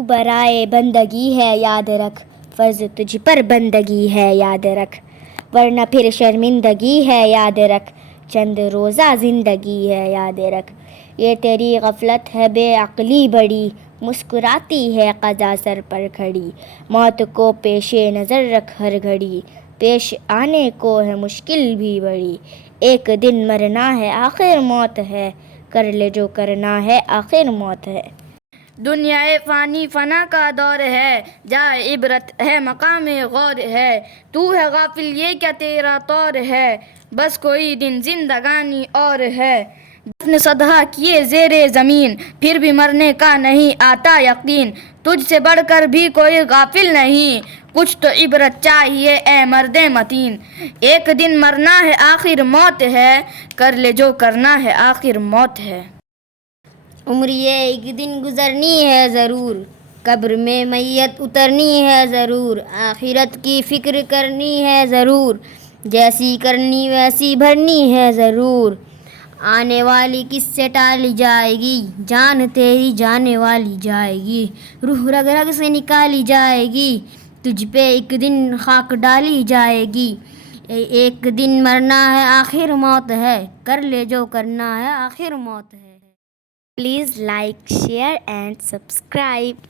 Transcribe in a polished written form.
تو برائے بندگی ہے یاد رکھ، فرض تجھ پر بندگی ہے یاد رکھ، ورنہ پھر شرمندگی ہے یاد رکھ، چند روزہ زندگی ہے یاد رکھ۔ یہ تیری غفلت ہے بے عقلی بڑی، مسکراتی ہے قضا سر پر کھڑی، موت کو پیش نظر رکھ ہر گھڑی، پیش آنے کو ہے مشکل بھی بڑی، ایک دن مرنا ہے آخر موت ہے، کر لے جو کرنا ہے آخر موت ہے۔ دنیا فانی فنا کا دور ہے، جائے عبرت ہے مقام غور ہے، تو ہے غافل یہ کیا تیرا طور ہے، بس کوئی دن زندگانی اور ہے۔ دفن صدہا کیے زیر زمین، پھر بھی مرنے کا نہیں آتا یقین، تجھ سے بڑھ کر بھی کوئی غافل نہیں، کچھ تو عبرت چاہیے اے مرد متین، ایک دن مرنا ہے آخر موت ہے، کر لے جو کرنا ہے آخر موت ہے۔ عمر یہ ایک دن گزرنی ہے ضرور، قبر میں میت اترنی ہے ضرور، آخرت کی فکر کرنی ہے ضرور، جیسی کرنی ویسی بھرنی ہے ضرور، آنے والی کس سے ٹالی جائے گی، جان تیری جانے والی جائے گی، روح رگ رگ سے نکالی جائے گی، تجھ پہ ایک دن خاک ڈالی جائے گی، ایک دن مرنا ہے آخر موت ہے، کر لے جو کرنا ہے آخر موت ہے۔ Please like, share and subscribe.